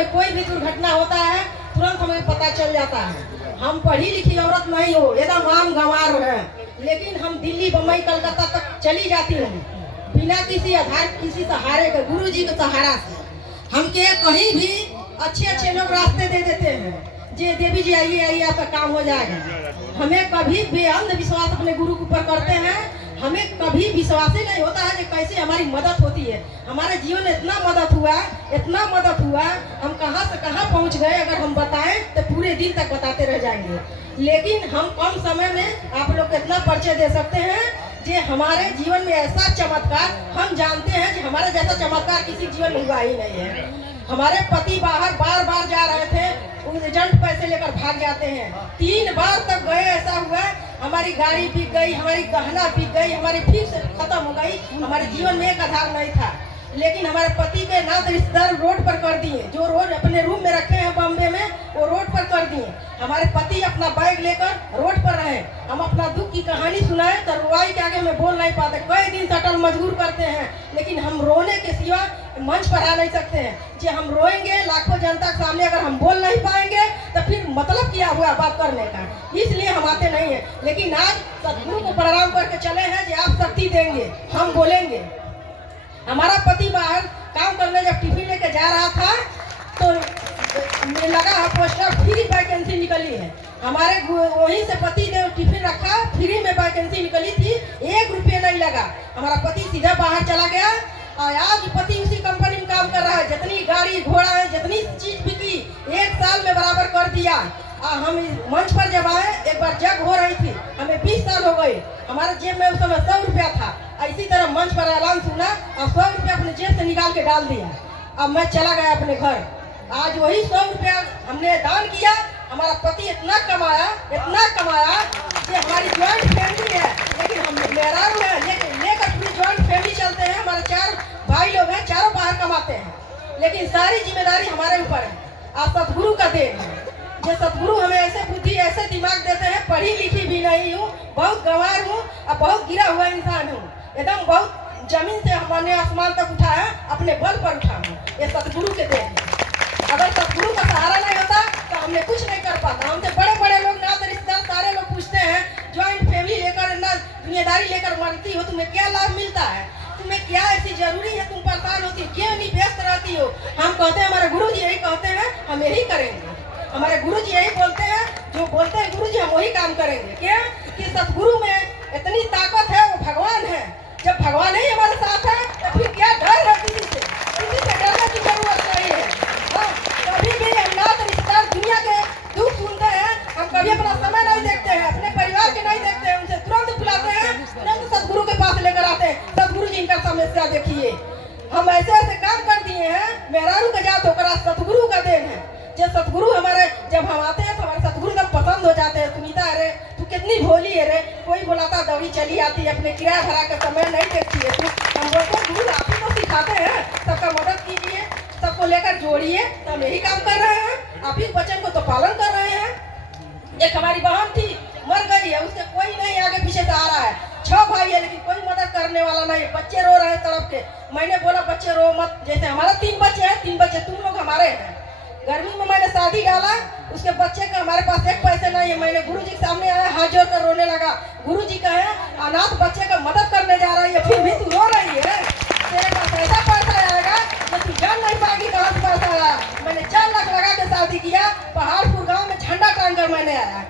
में कोई भी दुर्घटना होता है तुरंत हमें पता चल जाता है। हम पढ़ी लिखी औरत नहीं हो, एकदम आम गंवार है, लेकिन हम दिल्ली बम्बई कलकत्ता तक चली जाती हूँ बिना किसी आधार किसी सहारे के, गुरु जी के सहारा से। हमके कहीं भी अच्छे अच्छे लोग रास्ते दे देते हैं, जे देवी जी आइए आइए आपका काम हो जाएगा। हमें कभी भी अंधविश्वास अपने गुरु के ऊपर करते हैं, हमें कभी विश्वास ही नहीं होता है कि कैसे हमारी मदद होती है। हमारे जीवन में इतना मदद हुआ, इतना मदद हुआ, हम कहाँ से कहाँ पहुँच गए अगर हम बताएं तो पूरे दिन तक बताते रह जाएंगे। लेकिन हम कम समय में आप लोग को इतना परिचय दे सकते हैं कि हमारे जीवन में ऐसा चमत्कार हम जानते हैं कि हमारे जैसा चमत्कार किसी जीवन में हुआ ही नहीं है। हमारे पति बाहर बार बार जा रहे थे, एजेंट पैसे लेकर भाग जाते हैं, 3 बार तक गए, ऐसा हुआ हमारी गाड़ी बिक गई, हमारी गहना बिक गई, हमारी फीस खत्म हो गई, हमारे जीवन में एक आधार नहीं था। लेकिन हमारे पति के नाथ रिश्तेदार रोड पर कर दिए, जो रोड अपने रूम में रखे हैं बॉम्बे में वो रोड पर कर दिए। हमारे पति अपना बैग लेकर रोड पर रहे, हम अपना दुख की कहानी सुनाए तो रुआई के आगे में बोल नहीं पाते, कई दिन सटल मजबूर करते हैं, लेकिन हम रोने के सिवा मंच पर आ नहीं सकते हैं। जो हम रोएंगे लाखों जनता के सामने, अगर हम बोल नहीं पाएंगे तो फिर मतलब क्या हुआ बात करने का, इसलिए हम आते नहीं है। लेकिन आज सदगुरु को प्रणाम करके चले हैं कि आप शक्ति देंगे, हम बोलेंगे। हमारा पति बाहर काम करने जब टिफिन लेके जा रहा था तो लगा है पोस्टर फ्री वैकेंसी निकली है। हमारे वहीं से पति ने टिफिन रखा, फ्री में वैकेंसी निकली थी, 1 रुपये नहीं लगा। हमारा पति सीधा बाहर चला गया और आज पति उसी कंपनी में काम कर रहा है। जितनी गाड़ी घोड़ा है, जितनी चीज बिकी 1 साल में बराबर कर दिया। हम मंच पर जब आए, एक बार जग हो रही थी, हमें 20 साल हो गए, हमारे जेब में उस समय 100 रुपया था। इसी तरह मंच पर ऐलान सुना और 100 रुपया अपने जेब से निकाल के डाल दिया। अब मैं चला गया अपने घर। आज वही 100 रुपया हमने दान किया, हमारा पति इतना कमाया कि हमारी ज्वाइंट फैमिली है, लेकिन हम मेहरारू है लेकर पूरी ज्वाइंट फैमिली चलते हैं। हमारे 4 भाई लोग हैं, चारों बाहर कमाते हैं, लेकिन सारी जिम्मेदारी हमारे ऊपर है। आप सदगुरु का देन है, जो सदगुरु हमें ऐसे बुद्धि ऐसे दिमाग देते हैं। पढ़ी लिखी भी नहीं हूँ, बहुत गंवार हूँ और बहुत गिरा हुआ इंसान हूँ, एकदम बहुत जमीन से हमने आसमान तक उठा है, अपने बल पर उठा हूँ, ये सदगुरु के देन है। अगर सदगुरु का सहारा नहीं होता तो हमने कुछ नहीं कर पाता। हमसे बड़े बड़े लोग नाते रिश्तेदार सारे लोग पूछते हैं, ज्वाइंट फैमिली लेकर ना दुनियादारी लेकर मरती हो, तुम्हें क्या लाभ मिलता है, तुम्हें क्या ऐसी जरूरी है, तुम परेशान होती हो, क्यों नहीं व्यस्त रहती हो। हम कहते हैं, हमारे गुरु जी यही कहते हैं, हम यही करेंगे। हमारे गुरु जी यही बोलते हैं, जो बोलते हैं गुरु जी हम वही काम करेंगे। क्या कि सदगुरु में इतनी ताकत है, वो भगवान है। जब भगवान ही हमारे साथ है तो फिर क्या डर है किसी से डरने की जरूरत नहीं है। कभी भी हम नात रिश्तेदार दुनिया के दुख सुनते हैं, हम कभी अपना समय नहीं देखते हैं, अपने परिवार के नहीं देखते हैं, उनसे तुरंत बुलाते हैं, तुरंत सदगुरु के पास लेकर आते हैं। सदगुरु जी इनका समस्या देखिए, हम ऐसे ऐसे काम कर दिए हैं, मेहरारू का जात होकर सदगुरु का देन है। जब सदगुरु हमारे जब हम आते हैं तो हमारे सदगुरु एकदम पसंद हो जाते हैं। सुनीता अरे तू कितनी भोली है रे, कोई बुलाता दौड़ी चली आती है, अपने किराया भरा का समय नहीं देखती है तू। हम बोलते हैं गुरु आप ही तो सिखाते हैं, सबका मदद कीजिए, सबको लेकर जोड़िए, तो हम यही काम कर रहे हैं। आप ही वचन को तो पालन कर रहे हैं। एक हमारी बहन थी, मर गई है, उसके कोई नहीं आगे पीछे से आ रहा है। 6 भाई है, लेकिन कोई मदद करने वाला नहीं। बच्चे रो रहे हैं तड़प के। मैंने बोला बच्चे रो मत, जैसे हमारा 3 बच्चे हैं, 3 बच्चे तुम लोग हमारे हैं। गर्मी में मैंने शादी डाला, उसके बच्चे का हमारे पास 1 पैसे नहीं है। मैंने गुरु जी के सामने आया, हाथ जोड़ कर रोने लगा। गुरु जी कहे अनाथ बच्चे का मदद करने जा रही है, फिर भी तू रो रही है, तेरे पास ऐसा पैसा आएगा जो तू जान नहीं पाएगी कहाँ से पैसा आया। मैंने 4 लाख लगा के शादी किया, पहाड़पुर गाँव में झंडा टांग कर मैंने आया।